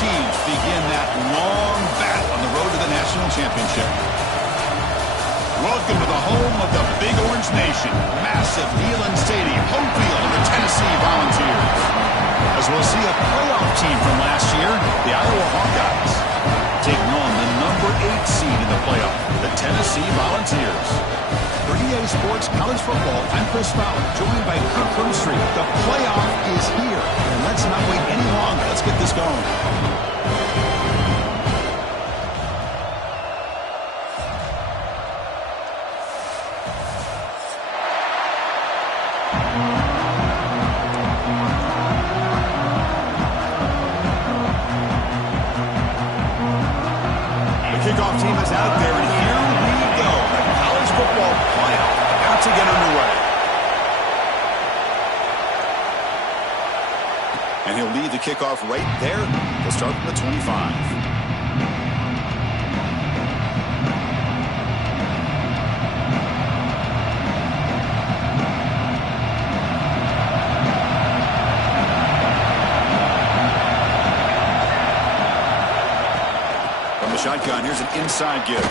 teams begin that long battle on the road to the national championship. Welcome to the home of the Big Orange Nation. Massive Neyland Stadium, home field of the Tennessee Volunteers. As we'll see a playoff team from last year, the Iowa Hawkeyes, taking on the number 8 seed in the playoff, the Tennessee Volunteers. For EA Sports College Football, I'm Chris Fowler, joined by Kirk Broomstreet. The playoff is here, and let's not wait any longer. Let's get this going. Kickoff team is out there, and here we go. The college football playoff about to get underway. And he'll lead the kickoff right there. He'll start from the 25. Shotgun, here's an inside give.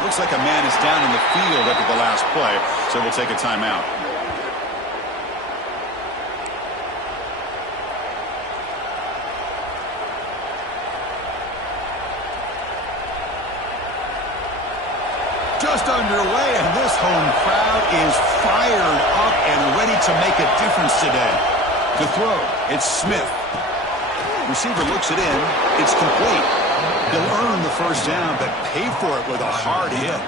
Looks like a man is down in the field after the last play, so we'll take a timeout. Just underway, and this home crowd is fired up and ready to make a difference today. To throw, it's Smith. Receiver looks it in. It's complete. He'll earn the first down, but pay for it with a hard hit.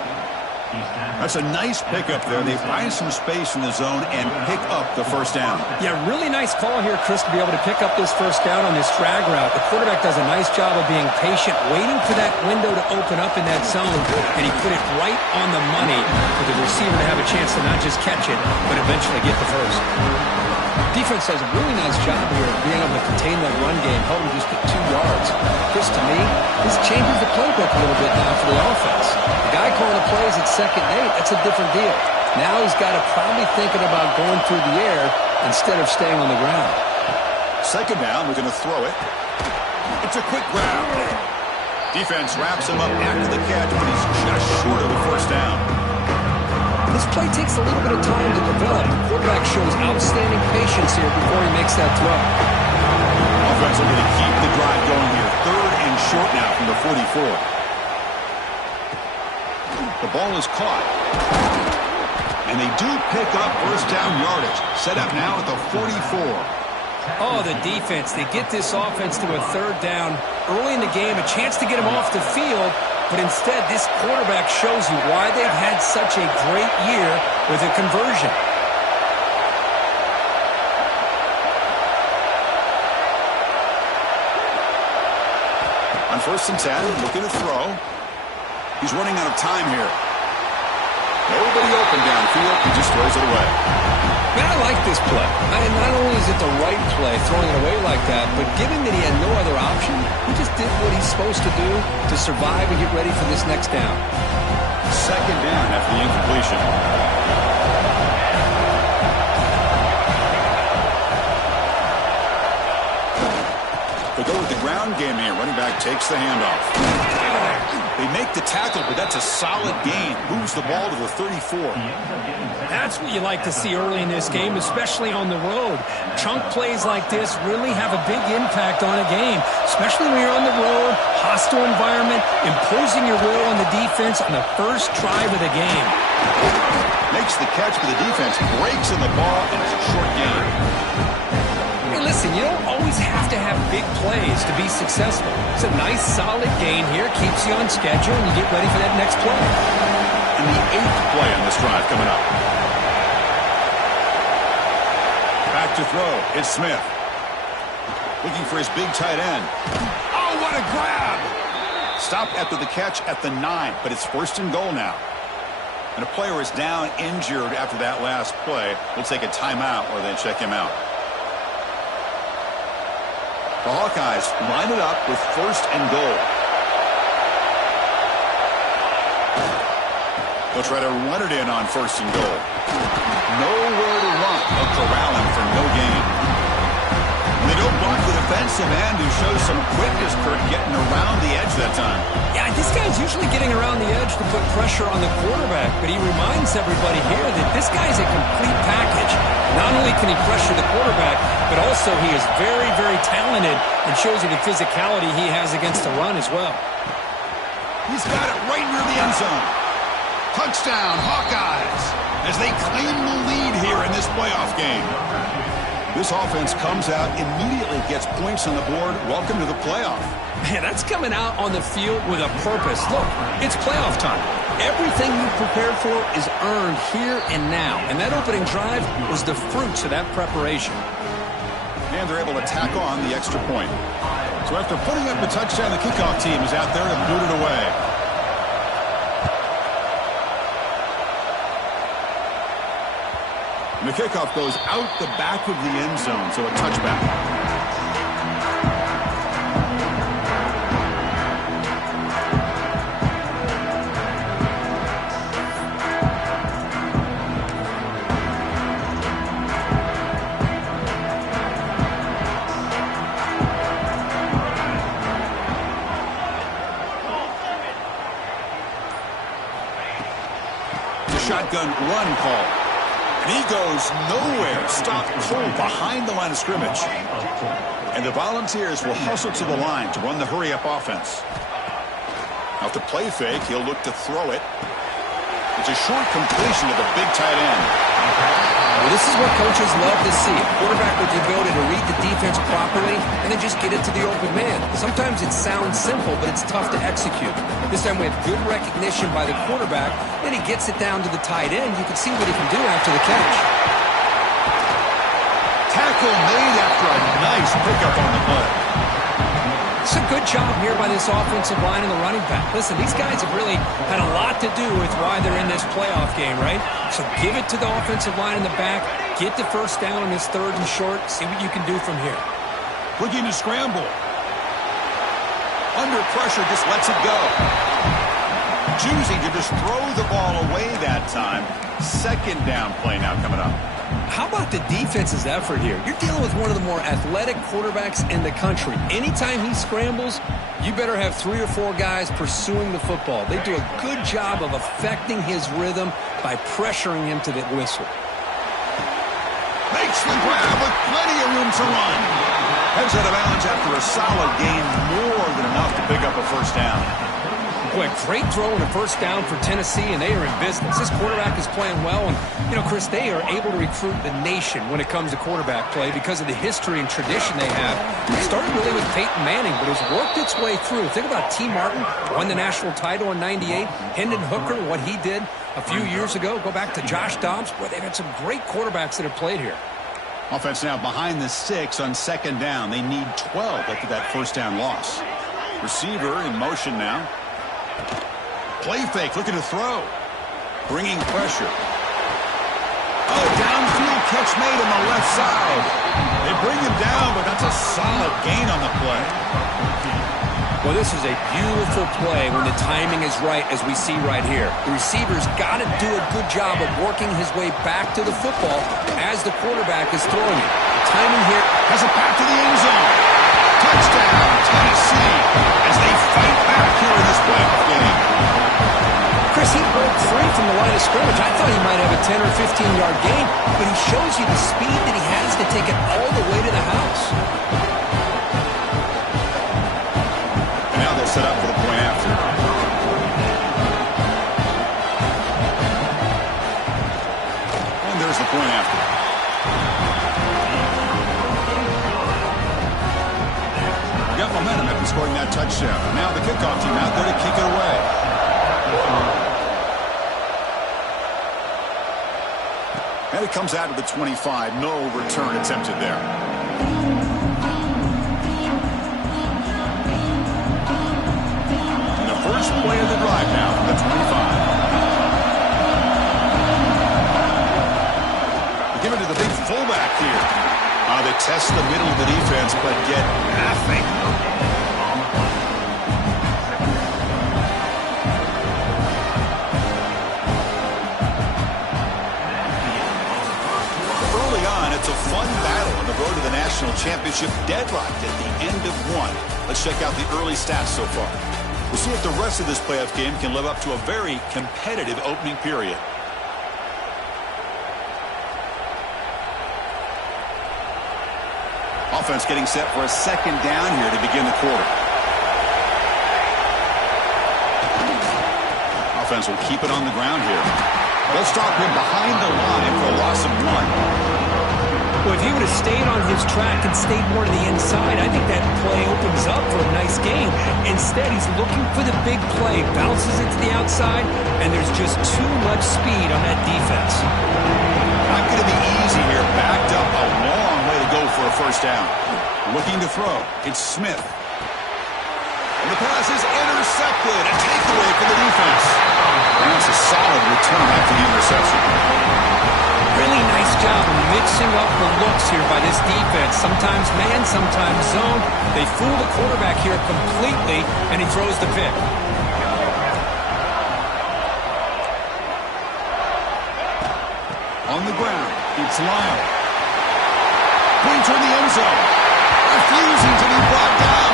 That's a nice pickup there. They find some space in the zone and pick up the first down. Yeah, really nice call here, Chris, to be able to pick up this first down on this drag route. The quarterback does a nice job of being patient, waiting for that window to open up in that zone, and he put it right on the money for the receiver to have a chance to not just catch it, but eventually get the first. Defense does a really nice job here of being able to contain that run game, held him just at 2 yards. Chris, to me, this changes the playbook a little bit now for the offense. The guy calling the plays at 2nd and 8, that's a different deal. Now he's got to probably thinking about going through the air instead of staying on the ground. Second down, we're going to throw it. It's a quick grab. Defense wraps him up after the catch, but he's just short of the first down. This play takes a little bit of time to develop. The quarterback shows outstanding patience here before he makes that throw. Offense looking to keep the drive going here. 3rd and short now from the 44. The ball is caught. And they do pick up first down yardage. Set up now at the 44. Oh, the defense. They get this offense to a 3rd down early in the game, a chance to get him off the field. But instead, this quarterback shows you why they've had such a great year with a conversion. On 1st and 10, looking to throw. He's running out of time here. Nobody open downfield. He just throws it away. Man, I like this play. Not only is it the right play, throwing it away like that, but given that he had no other option, he just did what he's supposed to do to survive and get ready for this next down. 2nd down after the incompletion. They go with the ground game here. Running back takes the handoff. They make the tackle, but that's a solid gain. Moves the ball to the 34. That's what you like to see early in this game, especially on the road. Chunk plays like this really have a big impact on a game, especially when you're on the road, hostile environment, imposing your will on the defense on the first drive of the game. Makes the catch for the defense, breaks in the ball, and it's a short gain. Hey, listen, you don't always have to have big plays to be successful. It's a nice, solid gain here, keeps you on schedule, and you get ready for that next play. And the 8th play on this drive coming up. Back to throw. It's Smith. Looking for his big tight end. Oh, what a grab! Stopped after the catch at the 9, but it's 1st and goal now. And a player is down injured after that last play. We'll take a timeout or then check him out. The Hawkeyes line it up with 1st and goal. They'll try to run it in on 1st and goal. Nowhere to run. They'll corral him for no gain. When they don't block the defensive end who shows some quickness, Kurt, getting around the edge that time. Yeah, this guy's usually getting around the edge to put pressure on the quarterback, but he reminds everybody here that this guy's a complete package. Not only can he pressure the quarterback, but also he is very, very talented and shows you the physicality he has against the run as well. He's got it right near the end zone. Touchdown, Hawkeyes, as they claim the lead here in this playoff game. This offense comes out, immediately gets points on the board. Welcome to the playoff. Man, that's coming out on the field with a purpose. Look, it's playoff time. Everything you prepared for is earned here and now. And that opening drive was the fruits of that preparation. And they're able to tack on the extra point. So after putting up the touchdown, the kickoff team is out there to boot it away. And the kickoff goes out the back of the end zone, so a touchback. Shotgun run call. And he goes nowhere. Stopped cold behind the line of scrimmage. And the Volunteers will hustle to the line to run the hurry-up offense. Now to play fake, he'll look to throw it. It's a short completion to the big tight end. Well, this is what coaches love to see. A quarterback with the ability to read the defense properly and then just get it to the open man. Sometimes it sounds simple, but it's tough to execute. This time we have good recognition by the quarterback. Then he gets it down to the tight end. You can see what he can do after the catch. Tackle made after a nice pickup on the play. It's a good job here by this offensive line and the running back. Listen, these guys have really had a lot to do with why they're in this playoff game, right? So give it to the offensive line in the back. Get the first down on this third and short. See what you can do from here. Looking to scramble. Under pressure, just lets it go. Choosing to just throw the ball away that time. Second down play now coming up. How about the defense's effort here? You're dealing with one of the more athletic quarterbacks in the country. Anytime he scrambles, you better have 3 or 4 guys pursuing the football. They do a good job of affecting his rhythm by pressuring him to the whistle. Makes the grab with plenty of room to run. Heads out of bounds after a solid gain, more than enough to pick up a first down. Boy, great throw and a first down for Tennessee, and they are in business. This quarterback is playing well, and, you know, Chris, they are able to recruit the nation when it comes to quarterback play because of the history and tradition they have. It started really with Peyton Manning, but it's worked its way through. Think about T. Martin, won the national title in '98. Hendon Hooker, what he did a few years ago. Go back to Josh Dobbs. Boy, they've had some great quarterbacks that have played here. Offense now behind the 6 on second down. They need 12 after that first down loss. Receiver in motion now. Play fake, looking to throw. Bringing pressure. Oh, downfield catch made on the left side. They bring him down, but that's a solid gain on the play. Well, this is a beautiful play when the timing is right, as we see right here. The receiver's got to do a good job of working his way back to the football as the quarterback is throwing it. The timing here has a pass to the end zone. Touchdown, Tennessee, as they fight back here in this playoff game. Chris, he broke free from the line of scrimmage. I thought he might have a 10 or 15-yard gain, but he shows you the speed that he has to take it all the way to the house. And now they'll set up for the point after. And there's the point after. Got momentum after scoring that touchdown. Now the kickoff team out there to kick it away. And it comes out to the 25. No return attempted there. And the first play of the drive now from the 25. Give it to the big fullback here. They test the middle of the defense, but get nothing. Early on, it's a a fun battle on the road to the national championship, deadlocked at the end of one. Let's check out the early stats so far. We'll see if the rest of this playoff game can live up to a very competitive opening period. Offense getting set for a second down here to begin the quarter. Offense will keep it on the ground here. They'll stop him behind the line for a loss of 1. Well, if he would have stayed on his track and stayed more to the inside, I think that play opens up for a nice game. Instead, he's looking for the big play, bounces it to the outside, and there's just too much speed on that defense. Not going to be easy here. Backed up a long way to go for a first down. Looking to throw. It's Smith. And the pass is intercepted. A takeaway for the defense. And that's a solid return after the interception. Really nice job of mixing up the looks here by this defense. Sometimes man, sometimes zone. They fool the quarterback here completely, and he throws the pick. On the ground, it's Lyle. Going toward the end zone. Refusing to be brought down.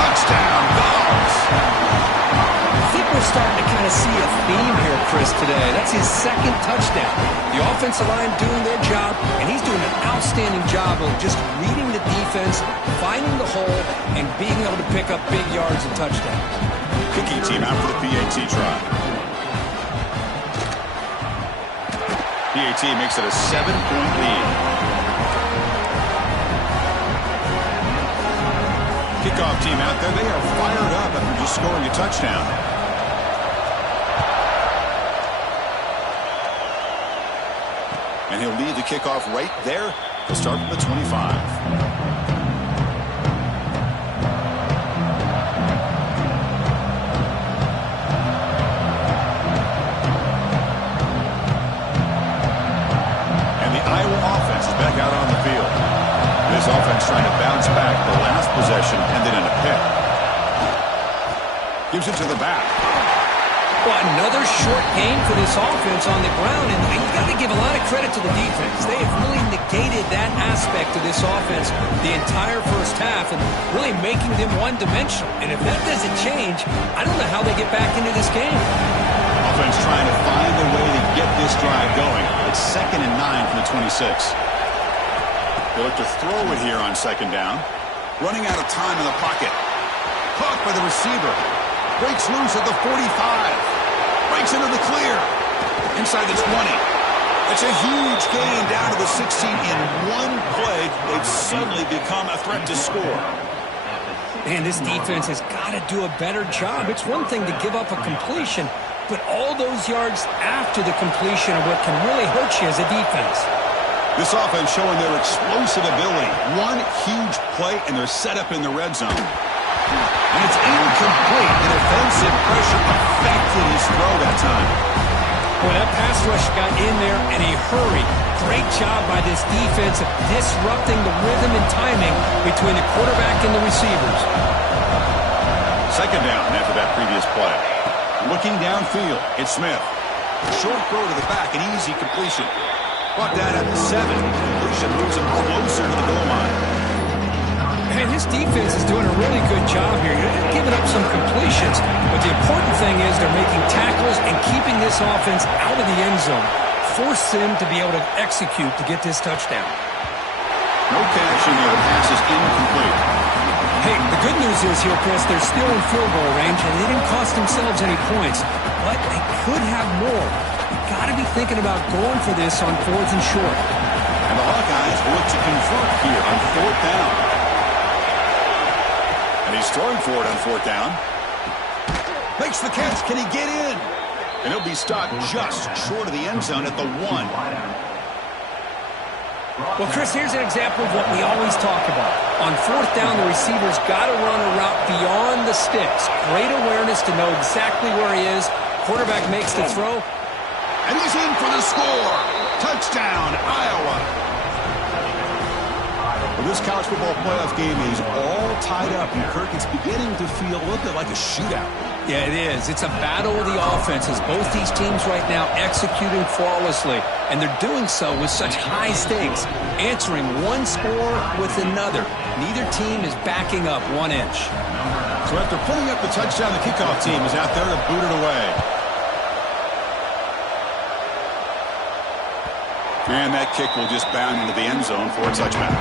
Touchdown, Dogs. I think we're starting to kind of see a theme here, Chris, today. That's his second touchdown. The offensive line doing their job, and he's doing an outstanding job of just reading the defense, finding the hole, and being able to pick up big yards and touchdowns. Kicking team out for the PAT try. PAT makes it a 7-point lead. Kickoff team out there. They are fired up after just scoring a touchdown. And he'll lead the kickoff right there to start from the 25. Back out on the field. This offense trying to bounce back. The last possession ended in a pick. Gives it to the back. Well, another short game for this offense on the ground, and you got to give a lot of credit to the defense. They have really negated that aspect of this offense the entire first half and really making them one-dimensional. And if that doesn't change, I don't know how they get back into this game. Offense trying to find a way to get this drive going. It's 2nd and 9 from the 26. They look to throw it here on 2nd down. Running out of time in the pocket. Caught by the receiver. Breaks loose at the 45. Breaks into the clear. Inside the 20. It's a huge gain down to the 16 in one play. They've suddenly become a threat to score. Man, this defense has got to do a better job. It's one thing to give up a completion, but all those yards after the completion are what can really hurt you as a defense. This offense showing their explosive ability. One huge play, and they're set up in the red zone. And it's incomplete. The defensive pressure affected his throw that time. Boy, that pass rush got in there in a hurry. Great job by this defense of disrupting the rhythm and timing between the quarterback and the receivers. 2nd down after that previous play. Looking downfield, it's Smith. Short throw to the back, an easy completion. Brought down at the 7. Completion moves him closer to the goal line. Man, this defense is doing a really good job here. They're giving up some completions, but the important thing is they're making tackles and keeping this offense out of the end zone. Force them to be able to execute to get this touchdown. No connection there. The pass is incomplete. Hey, the good news is here, Chris, they're still in field goal range, and they didn't cost themselves any points, but they could have more. You've got to be thinking about going for this on 4th and short. And the Hawkeyes look to convert here on 4th down. And he's throwing for it on 4th down. Makes the catch. Can he get in? And he'll be stopped just short of the end zone at the 1. Well, Chris, here's an example of what we always talk about. On 4th down, the receiver's got to run a route beyond the sticks. Great awareness to know exactly where he is. Quarterback makes the throw. And he's in for the score. Touchdown, Iowa. Well, this college football playoff game is all tied up, and Kirk, it's beginning to feel a little bit like a shootout. Yeah, it is. It's a battle of the offenses. Both these teams right now executing flawlessly, and they're doing so with such high stakes, answering one score with another. Neither team is backing up 1 inch. So after pulling up the touchdown, the kickoff team is out there to boot it away. And that kick will just bound into the end zone for a touchback.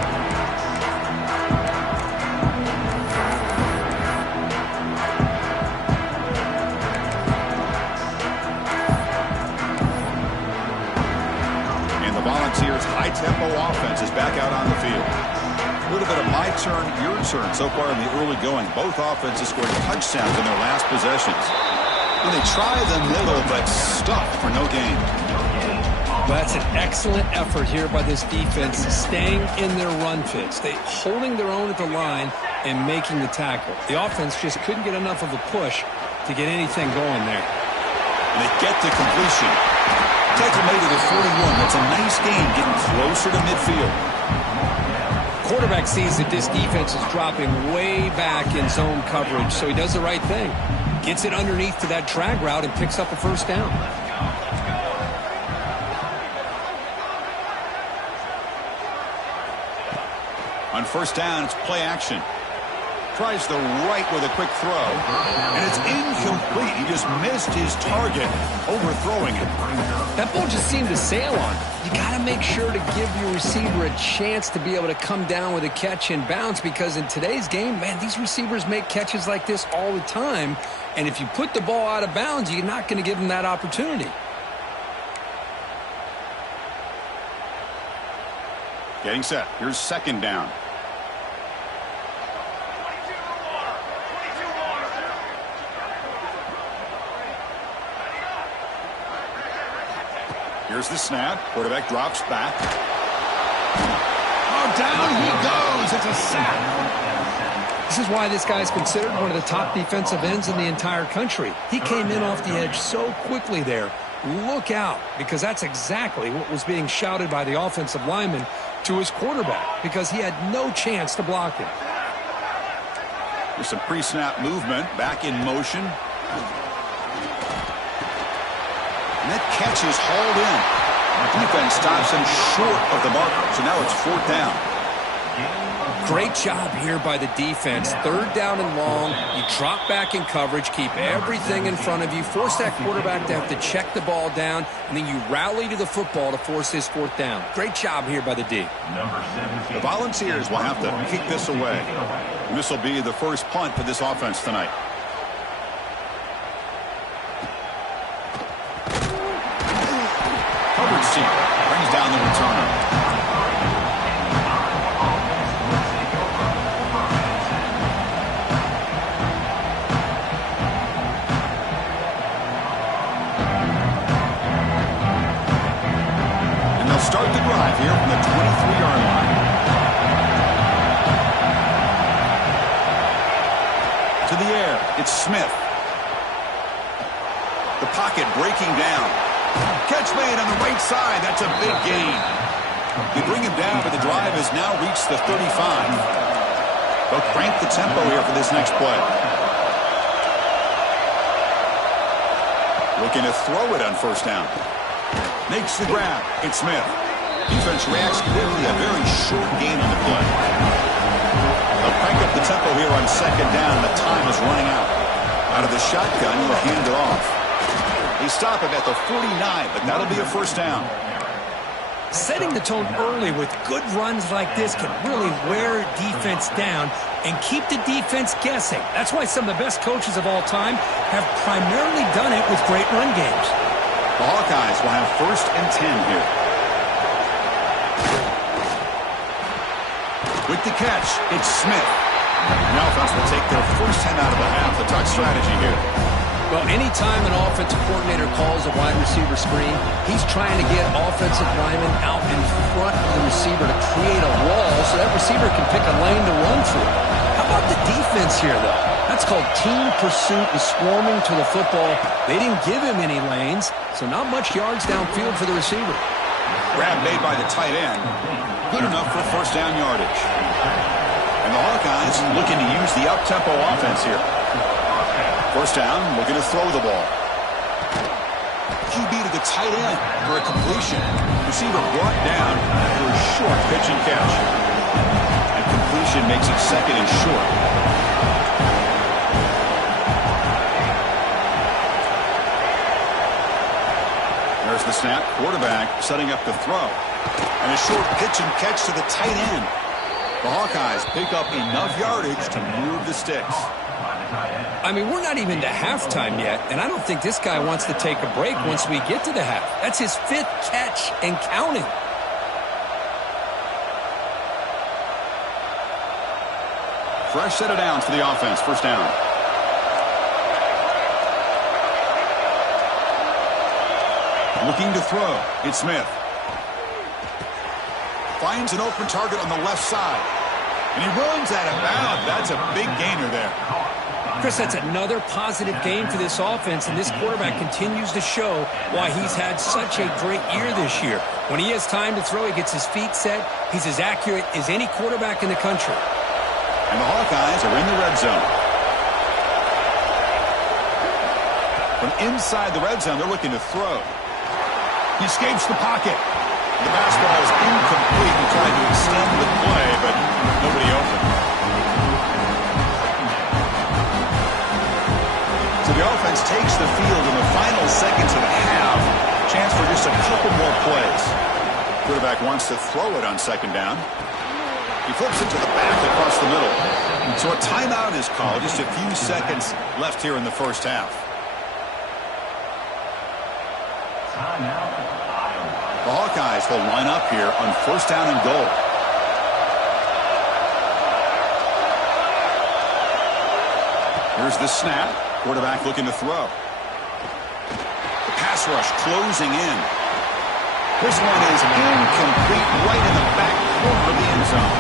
Volunteers' high-tempo offense is back out on the field. A little bit of my turn, your turn so far in the early going. Both offenses scored touchdowns in their last possessions. When they try the middle, but stuffed for no gain. Well, that's an excellent effort here by this defense, staying in their run fits. They holding their own at the line and making the tackle. The offense just couldn't get enough of a push to get anything going there. And they get to completion. Tackle made to the 41. That's a nice gain, getting closer to midfield. Quarterback sees that this defense is dropping way back in zone coverage, so he does the right thing. Gets it underneath to that drag route and picks up a first down. On first down, it's play action. Tries the right with a quick throw, and it's incomplete. He just missed his target, overthrowing it. That ball just seemed to sail on. You got to make sure to give your receiver a chance to be able to come down with a catch and bounce, because in today's game, man, these receivers make catches like this all the time, and if you put the ball out of bounds, you're not going to give them that opportunity. Getting set. Here's second down. Here's the snap. Quarterback drops back. Oh, down he goes. It's a sack. This is why this guy is considered one of the top defensive ends in the entire country. He came in off the edge so quickly there. Look out, because that's exactly what was being shouted by the offensive lineman to his quarterback, because he had no chance to block him. There's some pre-snap movement. Back in motion. And that catch is hauled in. The defense stops him short of the marker, so now it's fourth down. Great job here by the defense. Third down and long. You drop back in coverage, keep everything in front of you, force that quarterback to have to check the ball down, and then you rally to the football to force his fourth down. Great job here by the D. The Volunteers will have to kick this away. And this will be the first punt for this offense tonight. Brings down the returner. And they'll start the drive here from the 23-yard line. To the air, it's Smith. The pocket breaking down. Catch made on the right side. That's a big gain. They bring him down, but the drive has now reached the 35. They'll crank the tempo here for this next play. Looking to throw it on first down. Makes the grab. It's Smith. Defense reacts quickly. A very short gain on the play. They'll crank up the tempo here on second down. The time is running out. Out of the shotgun, he'll hand it off. They stop him at the 49, but that'll be a first down. Setting the tone early with good runs like this can really wear defense down and keep the defense guessing. That's why some of the best coaches of all time have primarily done it with great run games. The Hawkeyes will have first and 10 here. With the catch, it's Smith. The offense will take their first 10 out of the half. The touch strategy here. Well, anytime an offensive coordinator calls a wide receiver screen, he's trying to get offensive linemen out in front of the receiver to create a wall so that receiver can pick a lane to run through. How about the defense here, though? That's called team pursuit and swarming to the football. They didn't give him any lanes, so not much yards downfield for the receiver. Grab made by the tight end. Good enough for first down yardage. And the Hawkeyes looking to use the up-tempo offense here. First down, looking to throw the ball. QB to the tight end for a completion. Receiver brought down for a short pitch and catch. And completion makes it second and short. There's the snap. Quarterback setting up the throw. And a short pitch and catch to the tight end. The Hawkeyes pick up enough yardage to move the sticks. I mean, we're not even to halftime yet, and I don't think this guy wants to take a break once we get to the half. That's his 5th catch and counting. Fresh set of downs for the offense. First down. Looking to throw. It's Smith. Finds an open target on the left side. And he runs out of bounds. That's a big gainer there. Chris, that's another positive game for this offense, and this quarterback continues to show why he's had such a great year this year. When he has time to throw, he gets his feet set. He's as accurate as any quarterback in the country. And the Hawkeyes are in the red zone. From inside the red zone, they're looking to throw. He escapes the pocket. The basketball is incomplete. He tried to extend the play, but nobody open. So the offense takes the field in the final seconds of the half. Chance for just a couple more plays. Quarterback wants to throw it on second down. He flips it to the back across the middle. So a timeout is called. Just a few seconds left here in the first half. The Hawkeyes will line up here on first down and goal. Here's the snap. Quarterback looking to throw. The pass rush closing in. This one is incomplete right in the back corner of the end zone.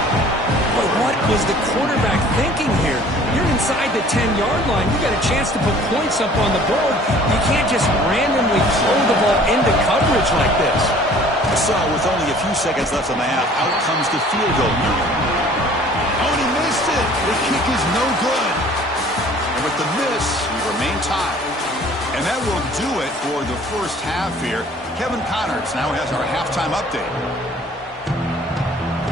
But what was the quarterback thinking here? You're inside the 10-yard line. You got a chance to put points up on the board. You can't just randomly throw the ball into coverage like this. So with only a few seconds left in the half, out comes the field goal unit. Oh, and he missed it. The kick is no good. And with the miss, we remain tied. And that will do it for the first half here. Kevin Connors now has our halftime update.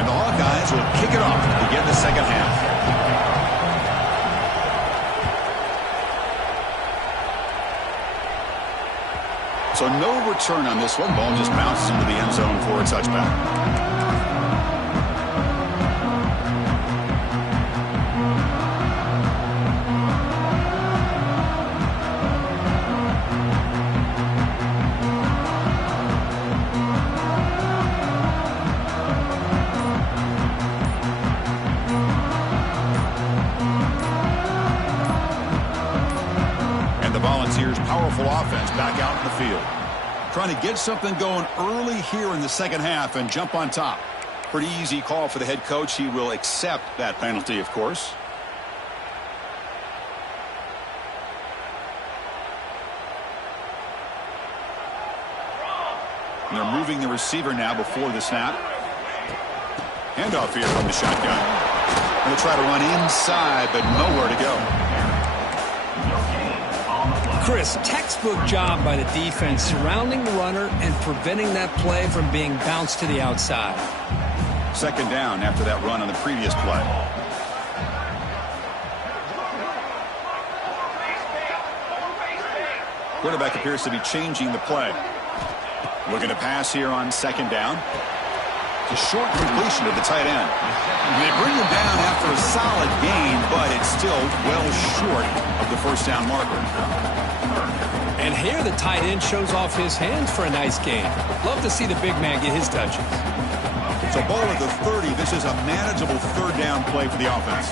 And the Hawkeyes will kick it off to begin the second half. So no return on this one. Ball just bounces into the end zone for a touchback. Powerful offense back out in the field. Trying to get something going early here in the second half and jump on top. Pretty easy call for the head coach. He will accept that penalty, of course. And they're moving the receiver now before the snap. Handoff here from the shotgun. Going to try to run inside, but nowhere to go. Chris, textbook job by the defense surrounding the runner and preventing that play from being bounced to the outside. Second down after that run on the previous play. Quarterback appears to be changing the play. Looking to pass here on second down. A short completion to the tight end. They bring him down after a solid gain, but it's still well short of the first down marker. And here the tight end shows off his hands for a nice gain. Love to see the big man get his touches. So ball at the 30. This is a manageable third down play for the offense.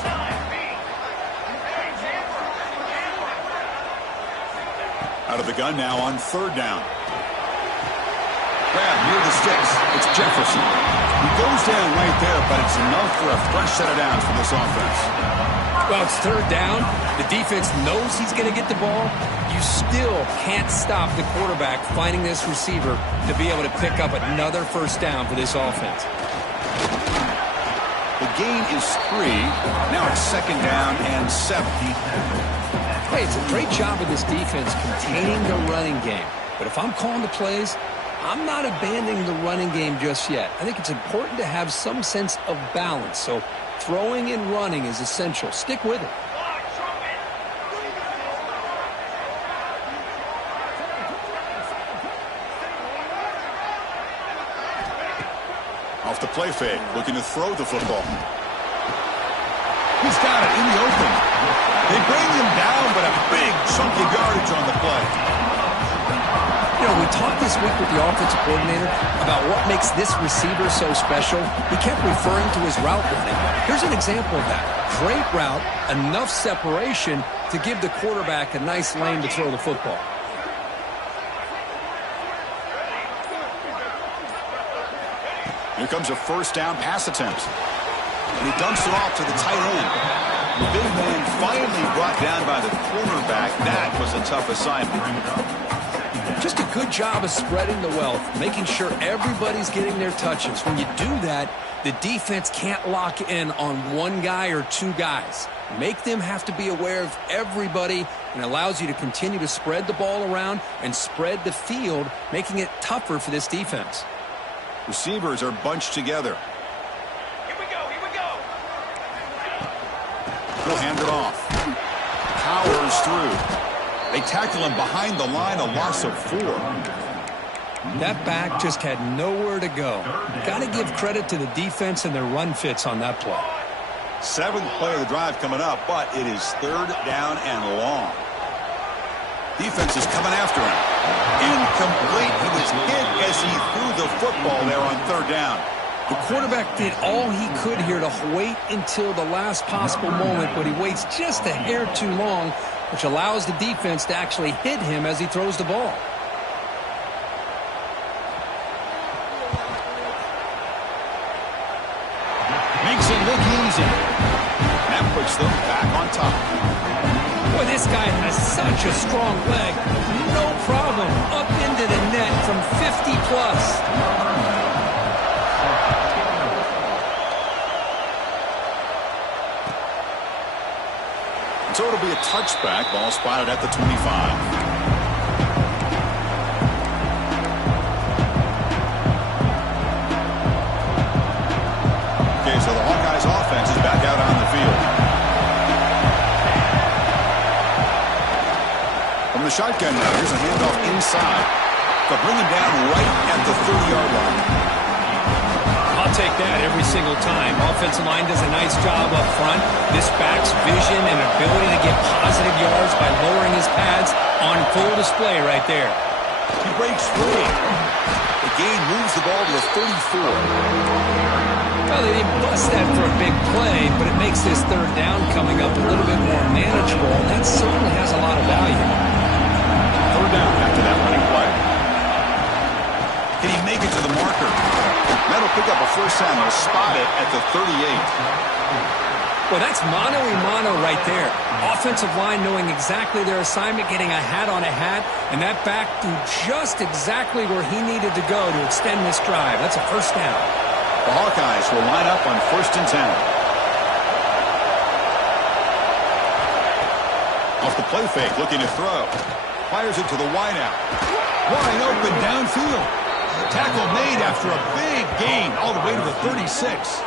Out of the gun now on third down. Grab near the sticks. It's Jefferson. He goes down right there, but it's enough for a fresh set of downs for this offense. Well, it's third down. The defense knows he's going to get the ball. You still can't stop the quarterback finding this receiver to be able to pick up another first down for this offense. The gain is 3. Now it's second down and 7. Hey, it's a great job of this defense containing the running game. But if I'm calling the plays, I'm not abandoning the running game just yet. I think it's important to have some sense of balance. So throwing and running is essential. Stick with it. Off the play fake, looking to throw the football. He's got it in the open. They bring him down, but a big chunk of yardage on the play. You know, we talked this week with the offensive coordinator about what makes this receiver so special. He kept referring to his route running. Here's an example of that. Great route, enough separation to give the quarterback a nice lane to throw the football. Here comes a first down pass attempt. And he dumps it off to the tight end. The big man finally brought down by the cornerback. That was a tough assignment. Just a good job of spreading the wealth, making sure everybody's getting their touches. When you do that, the defense can't lock in on one guy or two guys. Make them have to be aware of everybody, and allows you to continue to spread the ball around and spread the field, making it tougher for this defense. Receivers are bunched together. Here we go, here we go. He'll hand it off. Powers through. They tackle him behind the line, a loss of 4. That back just had nowhere to go. Got to give credit to the defense and their run fits on that play. 7th play of the drive coming up, but it is 3rd down and long. Defense is coming after him. Incomplete. He was hit as he threw the football there on 3rd down. The quarterback did all he could here to wait until the last possible moment, but he waits just a hair too long, which allows the defense to actually hit him as he throws the ball. Makes it look easy. That puts them back on top. Boy, this guy has such a strong leg. No problem. Up into the net from 50 plus. So it'll be a touchback. Ball spotted at the 25. Okay, so the Hawkeyes offense is back out on the field. From the shotgun now, here's a handoff inside. They'll bring him down right at the 30-yard line. I'll take that every single time. Offensive line does a nice job up front. This back's vision and ability to get positive yards by lowering his pads on full display right there. He breaks free. The gain moves the ball to the 34. Well, they didn't bust that for a big play, but it makes this 3rd down coming up a little bit more manageable, and that certainly has a lot of value. 3rd down after that running play. Can he make it to the marker? That'll pick up a first down. They'll spot it at the 38. Well, that's mano-a-mano right there. Offensive line knowing exactly their assignment, getting a hat on a hat, and that back threw just exactly where he needed to go to extend this drive. That's a first down. The Hawkeyes will line up on 1st and 10. Off the play fake, looking to throw. Fires it to the wideout. Wide open downfield. Tackle made after a big gain all the way to the 36.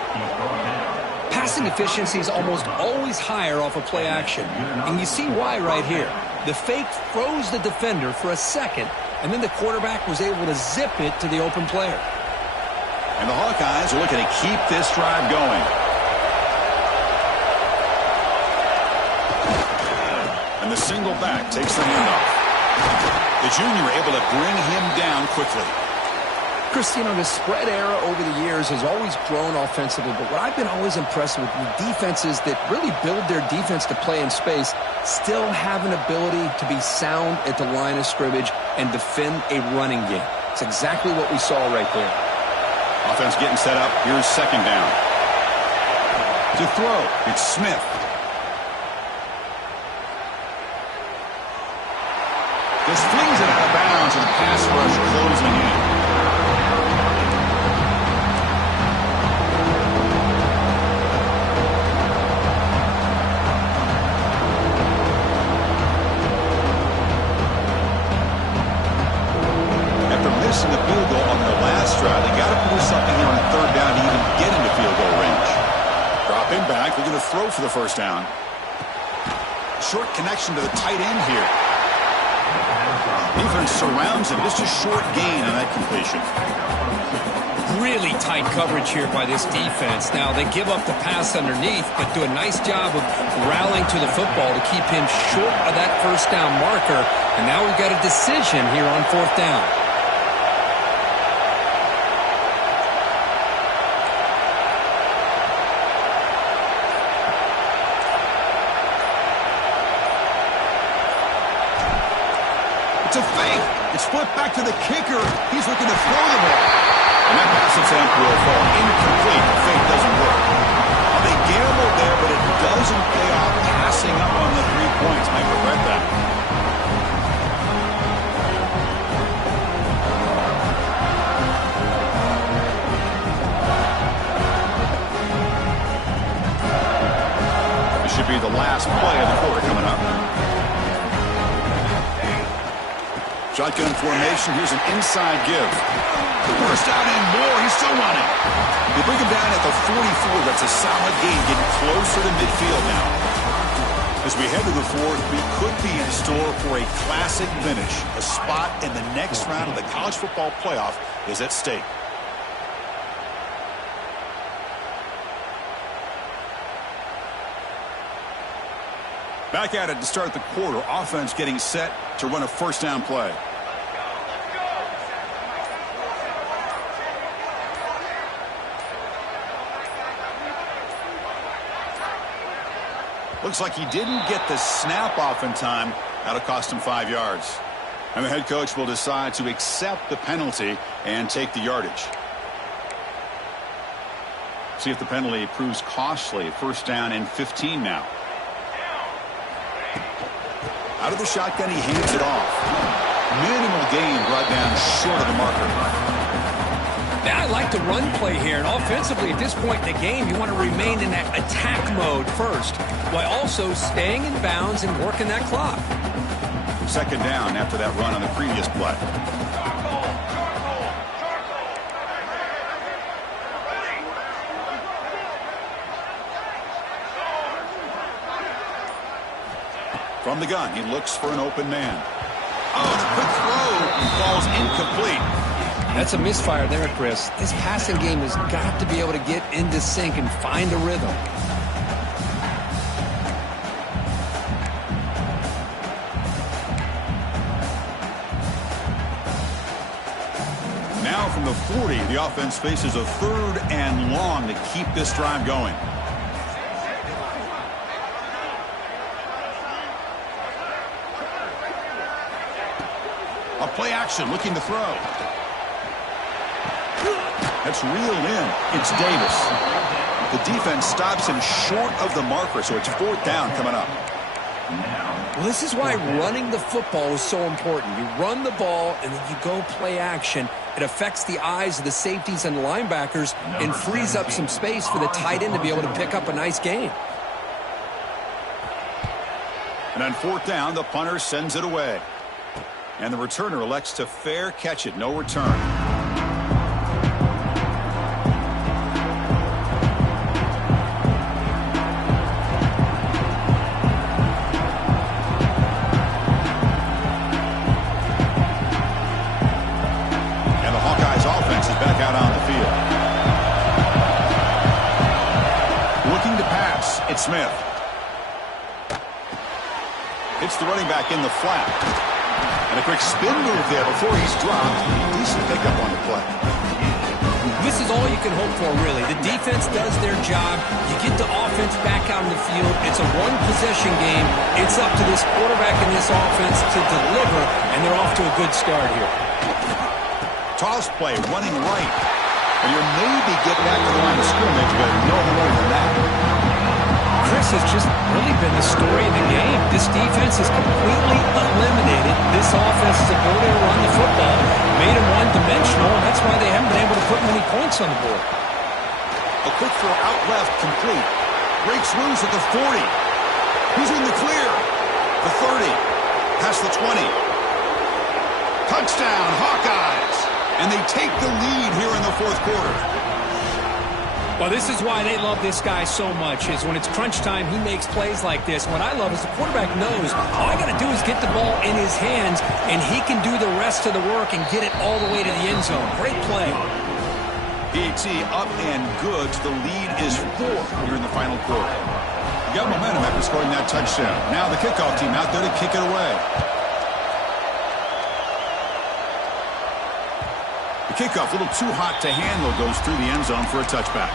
Passing efficiency is almost always higher off of play action. And you see why right here. The fake froze the defender for a second, and then the quarterback was able to zip it to the open player. And the Hawkeyes are looking to keep this drive going. And the single back takes the handoff. The junior able to bring him down quickly. Chris, you know, the spread era over the years has always grown offensively, but what I've been always impressed with the defenses that really build their defense to play in space still have an ability to be sound at the line of scrimmage and defend a running game. It's exactly what we saw right there. Offense getting set up. Here's 2nd down. To throw, it's Smith. Just flings it out of bounds, and the pass rush closing in. do something here on third down to even get into field goal range. Drop him back. They're going to throw for the first down. Short connection to the tight end here. Defense surrounds him. Just a short gain on that completion. Really tight coverage here by this defense. Now, they give up the pass underneath, but do a nice job of rallying to the football to keep him short of that first down marker. And now we've got a decision here on fourth down. It's a fake. It's flipped back to the kicker. He's looking to throw the ball. And that pass attempt will fall incomplete. The fake doesn't work. Well, they gambled there, but it doesn't pay off. Passing up on the 3 points. Might regret that. This should be the last play of the quarter coming up. Shotgun formation. Here's an inside give. First down and more. He's still running. They bring him down at the 44. That's a solid gain, getting closer to midfield now. As we head to the fourth, we could be in store for a classic finish. A spot in the next round of the college football playoff is at stake. Back at it to start the quarter. Offense getting set to run a first down play. Looks like he didn't get the snap off in time. That'll cost him 5 yards. And the head coach will decide to accept the penalty and take the yardage. See if the penalty proves costly. First down and 15 now. Out of the shotgun, he hands it off. Minimal gain brought down short of the marker. Now, I like the run play here, and offensively at this point in the game, you want to remain in that attack mode first, while also staying in bounds and working that clock. Second down after that run on the previous play. From the gun, he looks for an open man. Oh, the quick throw falls incomplete. That's a misfire there, Chris. This passing game has got to be able to get into sync and find a rhythm. Now from the 40, the offense faces a third and long to keep this drive going. A play action looking to throw. That's reeled in. It's Davis. The defense stops him short of the marker, so it's fourth down coming up. Well, this is why running the football is so important. You run the ball, and then you go play action. It affects the eyes of the safeties and the linebackers and frees up some space for the tight end to be able to pick up a nice gain. And on fourth down, the punter sends it away. And the returner elects to fair catch it. No return. It's Smith. It's the running back in the flat. And a quick spin move there before he's dropped. Decent pickup on the play. This is all you can hope for, really. The defense does their job. You get the offense back out on the field. It's a one-possession game. It's up to this quarterback and this offense to deliver, and they're off to a good start here. Toss play, running right. And you maybe get back to the line of scrimmage, but no more than that. Chris, has just really been the story of the game. This defense has completely eliminated this offense's ability to run the football, made them one-dimensional, and that's why they haven't been able to put many points on the board. A quick throw out left, complete. Breaks loose at the 40. He's in the clear. The 30. Past the 20. Touchdown, Hawkeyes. And they take the lead here in the fourth quarter. Well, this is why they love this guy so much, is when it's crunch time, he makes plays like this. What I love is the quarterback knows all I got to do is get the ball in his hands, and he can do the rest of the work and get it all the way to the end zone. Great play. PAT up and good. The lead is 4 here in the final quarter. You got momentum after scoring that touchdown. Now the kickoff team out there to kick it away. The kickoff, a little too hot to handle, goes through the end zone for a touchback.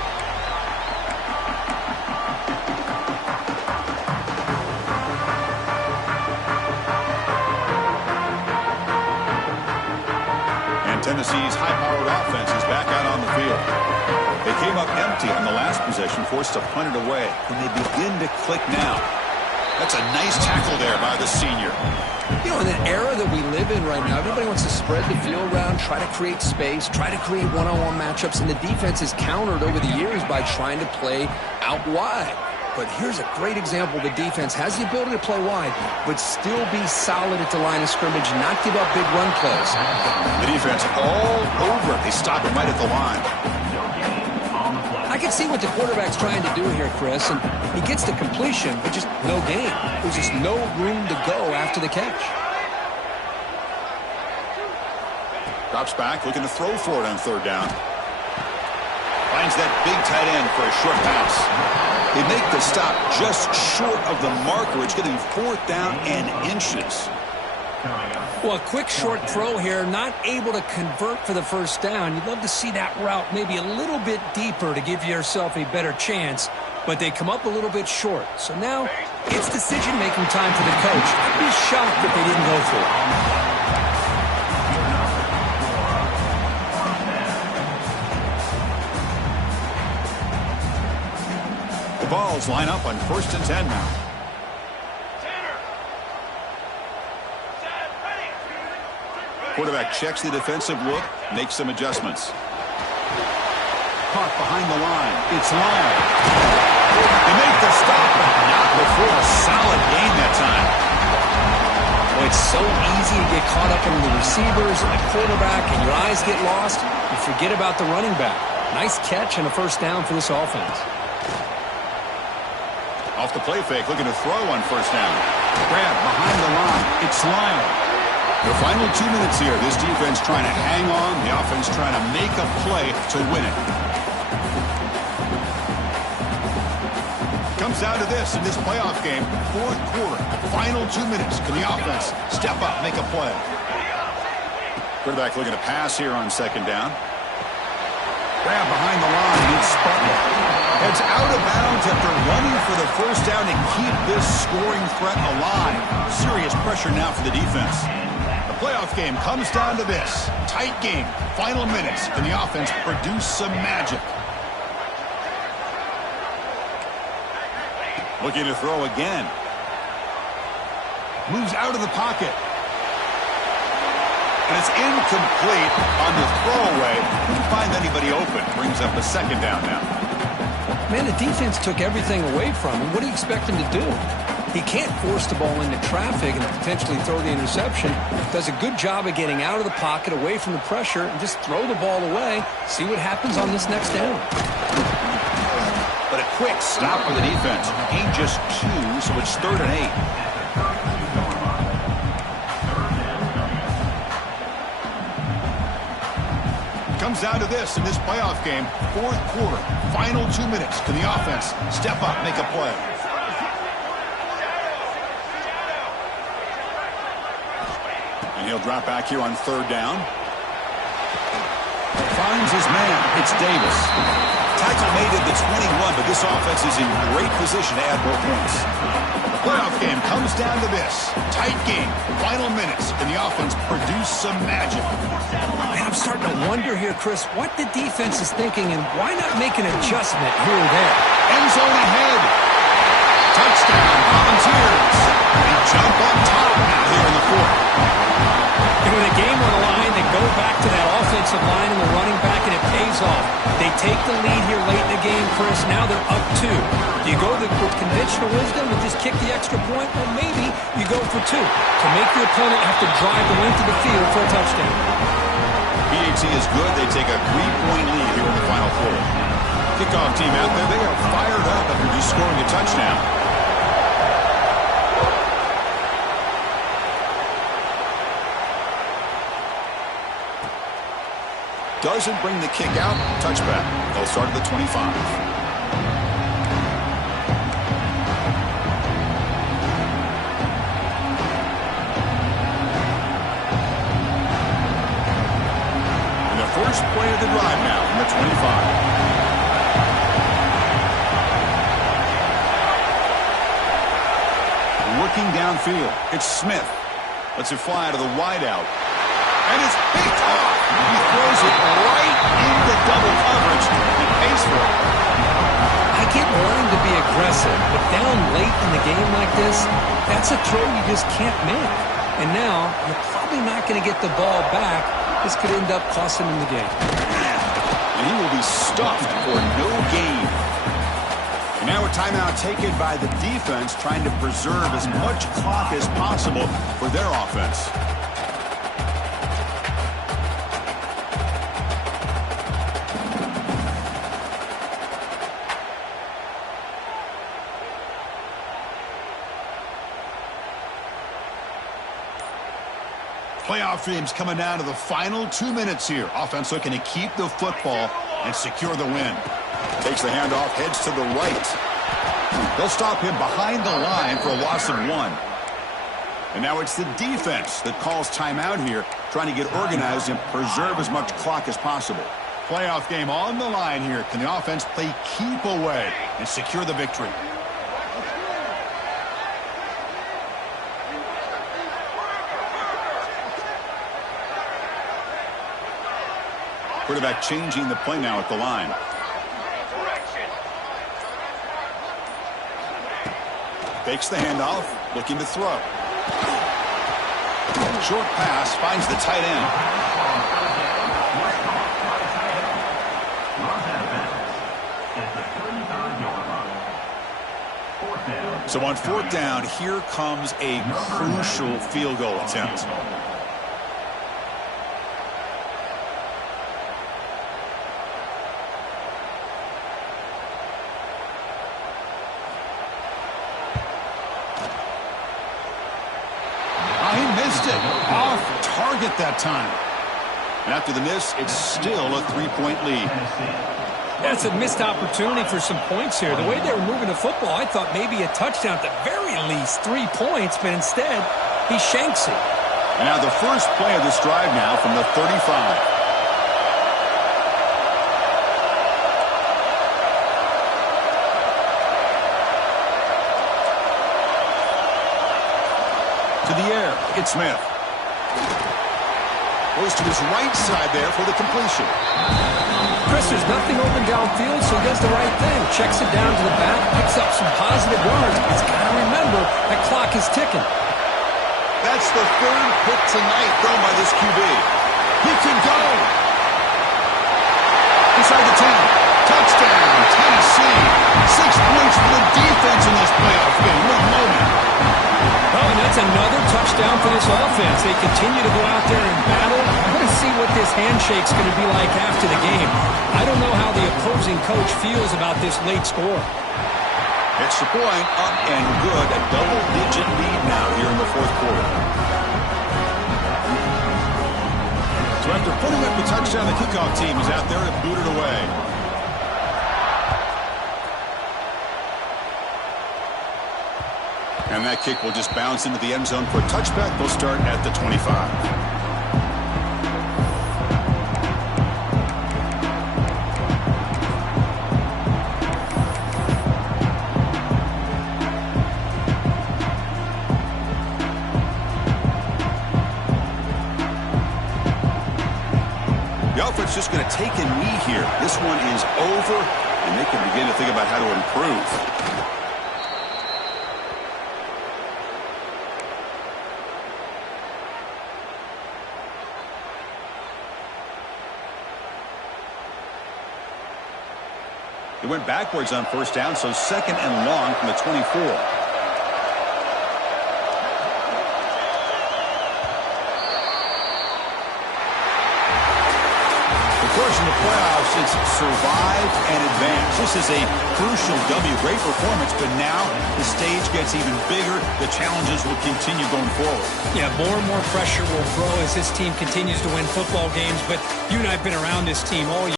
And Tennessee's high-powered offense is back out on the field. They came up empty on the last possession, forced to punt it away. And they begin to click now. That's a nice tackle there by the senior. You know, in the era that we live in right now, everybody wants to spread the field around, try to create space, try to create one-on-one matchups, and the defense is countered over the years by trying to play out wide. But here's a great example. The defense has the ability to play wide, but still be solid at the line of scrimmage, not give up big run plays. The defense all over it. They stop him right at the line. I can see what the quarterback's trying to do here, Chris, and he gets the completion, but just no gain. There's just no room to go after the catch. Drops back, looking to throw for it on third down. Finds that big tight end for a short pass. They make the stop just short of the marker. It's going to be 4th down and inches. Well, a quick short throw here, not able to convert for the first down. You'd love to see that route maybe a little bit deeper to give yourself a better chance, but they come up a little bit short. So now it's decision-making time for the coach. I'd be shocked if they didn't go for it. The Vols line up on 1st and 10 now. Quarterback checks the defensive look, makes some adjustments. Caught behind the line. It's long. They make the stop, but not before a solid gain that time. Well, it's so easy to get caught up in the receivers and the quarterback, and your eyes get lost. You forget about the running back. Nice catch and a first down for this offense. Off the play fake, looking to throw on first down. Grab behind the line. It's Lyle. The final 2 minutes here. This defense trying to hang on. The offense trying to make a play to win it. Comes down to this in this playoff game. Fourth quarter. Final 2 minutes. Can the offense step up, make a play? Quarterback looking to pass here on second down. Grab behind the line. It's Butler. Heads out of bounds after running for the first down to keep this scoring threat alive. Serious pressure now for the defense. The playoff game comes down to this. Tight game. Final minutes. Can the offense produce some magic? Looking to throw again. Moves out of the pocket. And it's incomplete on the throwaway. Couldn't find anybody open. Brings up a second down now. Man, the defense took everything away from him. What do you expect him to do? He can't force the ball into traffic and potentially throw the interception. Does a good job of getting out of the pocket, away from the pressure, and just throw the ball away. See what happens on this next down. But a quick stop for the defense. Ain't just 2, so it's 3rd and 8. Comes down to this in this playoff game. Fourth quarter. Final 2 minutes. Can the offense step up, make a play? And he'll drop back here on third down. Finds his man. It's Davis. Tackle made at the 21, but this offense is in great position to add more points. The playoff game comes down to this. Tight game. Final minutes. Can the offense produce some magic? Man, I'm starting to wonder here, Chris, what the defense is thinking, and why not make an adjustment here or there? End zone ahead. Touchdown, Volunteers. They jump on top now here in the fourth. And with a game on the line, they go back to that offensive line and the running back, and it pays off. They take the lead here late in the game, Chris. Now they're up 2. Do you go with conventional wisdom and just kick the extra point? Or maybe you go for 2 to make your opponent have to drive the length of the field for a touchdown. PAT is good. They take a 3-point lead here in the final quarter. Kickoff team out there, they are fired up after just scoring a touchdown. Doesn't bring the kick out. Touchback. They'll start at the 25. First play of the drive now from the 25. Looking downfield, it's Smith. Lets it fly to the wideout. And it's picked off. He throws it right into double coverage and pays for it. I get wanting to be aggressive, but down late in the game like this, that's a throw you just can't make. And now, you're probably not going to get the ball back. This could end up costing him the game. And he will be stuffed for no gain. And now a timeout taken by the defense, trying to preserve as much clock as possible for their offense. Playoff teams coming down to the final 2 minutes here. Offense looking to keep the football and secure the win. Takes the handoff, heads to the right. They'll stop him behind the line for a loss of 1. And now it's the defense that calls timeout here, trying to get organized and preserve as much clock as possible. Playoff game on the line here. Can the offense play keep away and secure the victory? Quarterback changing the play now at the line. Fakes the handoff, looking to throw. Short pass, finds the tight end. So on 4th down, here comes a crucial field goal attempt. Off target that time. And after the miss, it's still a 3-point lead. That's a missed opportunity for some points here. The way they were moving the football, I thought maybe a touchdown at the very least, 3 points, but instead, he shanks it. And now the first play of this drive now from the 35. To the air, it's Smith. Goes to his right side there for the completion. Chris, there's nothing open downfield, so he does the right thing. Checks it down to the back, picks up some positive yards. He's got to remember that clock is ticking. That's the 3rd pick tonight thrown by this QB. He can go. Inside the 10. Touchdown, Tennessee. 6 points for the defense in this playoff game. What a moment. Oh, and that's another touchdown for this offense. They continue to go out there and battle. I want to see what this handshake's going to be like after the game. I don't know how the opposing coach feels about this late score. Extra point, up and good. A double-digit lead now here in the 4th quarter. So after putting up the touchdown, the kickoff team is out there to boot it away. And that kick will just bounce into the end zone for a touchback. They'll start at the 25. The offense just going to take a knee here. This one is over, and they can begin to think about how to improve. They went backwards on 1st down, so 2nd and long from the 24. in the playoffs, it's survive and advance. This is a crucial W. Great performance, but now the stage gets even bigger. The challenges will continue going forward. Yeah, more and more pressure will grow as this team continues to win football games, but you and I have been around this team all year.